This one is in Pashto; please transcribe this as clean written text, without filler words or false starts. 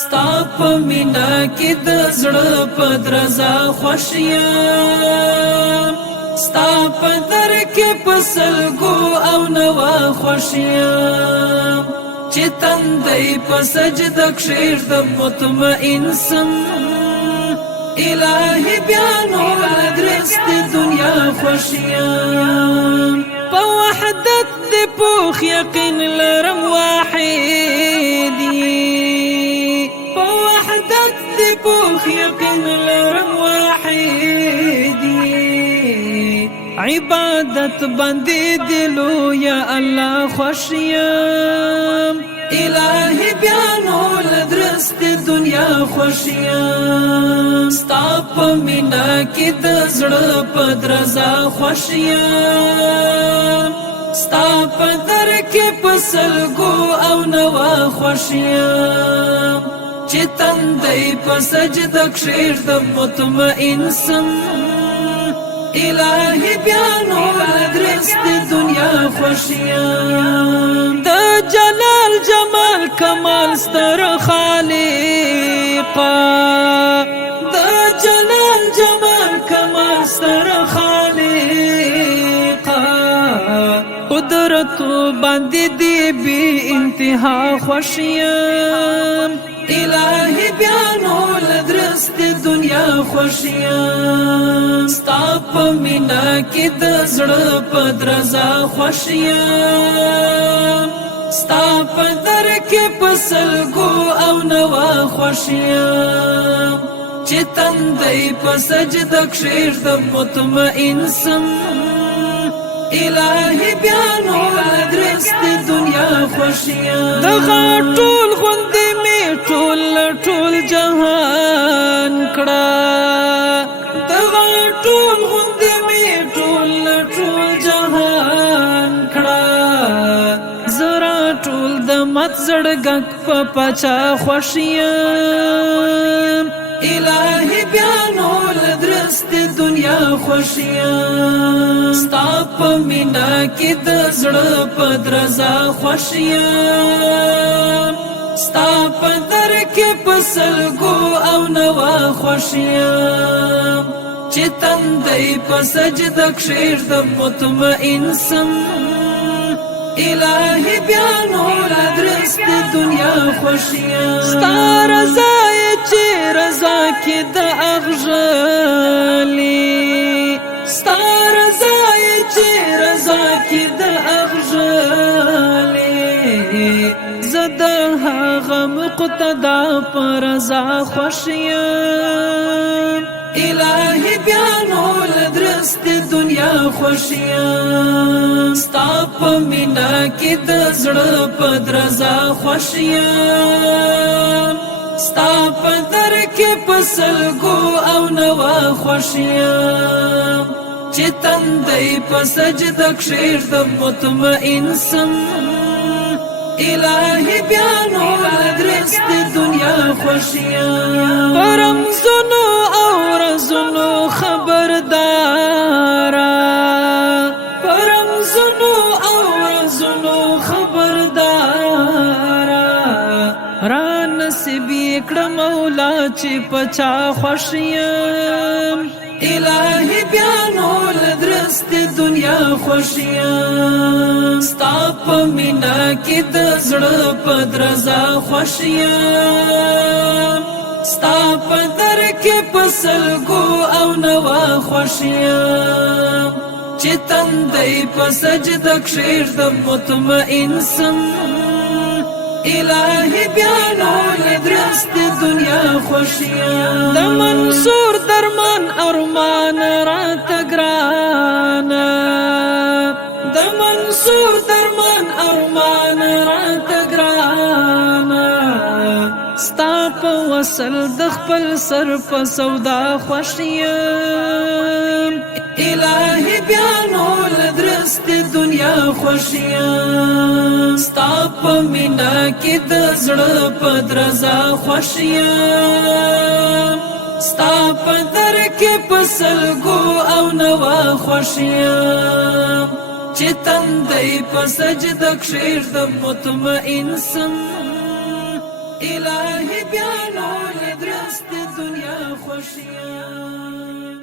ستا په مینا کې د زړه په درزا خوښ یم ستا په در کې په سلګو او نوا خوښ یم چې تندی په سجده کښېږدم مطمئن سم الهي بیا نو له درستې دنیا خوښ یم په وحدت دې پوخ یقین لرم واحد په وحدت دې پوخ یقین لرم واحد عبادت باندې دلو یا الله خوښ یم الهي بیا نو له درستې دنیا خوښ یم ستا په مینا کې د زړه په درزا خوښ یم ستا په در کې په سلګو او نوا خوښ یم چې تندی په سجده کښېږدم مطمئن سم الهي بیا نو له درستې دنیا خوښ یم د جلال جمال کمال ستر خالقا د جلال جمال کمال ستر خالقا قدرت باندې دی بی انتها خوښ یم الهي بیا نو له درستې دنیا خوښ یم ستا په مینا کې د زړه په درزا خوښ یم ستا په در کې په سلګو او نوا خوښ یم چې تندی په سجده کښېږدم مطمئن سم الهي بیا نو له درستې دنیا خوښ یم دغه ټول غوندې مې ټول جهان کړه دغه ټول غوندې مې ټول جهان کړه زرا ټول د مت زړګک په پچا خوښ یم الهي بیا نو له درستې دنیا خوښ یم ستا په مینا کې د زړه په درزا خوښ یم ستا په در کې په سلګو او نوا خوښ یم چې تندی په سجده کښېږدم مطمئن سم الهي بیا نو له درستې دنیا خوښ یم ستا رضا یې چې رضا کې د اغږلي ستا رضا یې چې رضا کې د اغږلي زه د هغه مقتدا په رضا خوښ یم الهي بیا نو له درستې دنیا خوښ یم ستا په مینا کې د زړه په درزا خوښ یم ستا په در کې په سلګو او نوا خوښ یم چې تندی په سجده کښېږدم مطمئن سم الهي بیا نو له درستې دنیا خوښ یم په رمزونو او رزونو خبردارا په رمزونو او رزونو خبردارا را نصیب کړه مولا چې پچا خوښ یم الهي بیا نو له درستې دنیا خوښ یم ستا په مینا کې د زړه په درزا خوښ یم ستا په در کې په سلګو او نوا خوښ یم چې تندی په سجده کښېږدم مطمئن سم الهي بیا نو له درستې دنیا خوښ یم د منصور درمان ارمان راته ګرانه د منصور درمان ارمان راته ګرانه ستا په وصل د خپل سر په سودا خوښ یم الهي بیا نو له درستې دنیا خوښ یم ستا په مینا کې د زړه په درزا خوښ یم ستا په در کې په سلګو او نوا خوښ یم چې تندی په سجده کښېږدم مطمئن سم الهی بیا نو لدرست دنیا خوشیم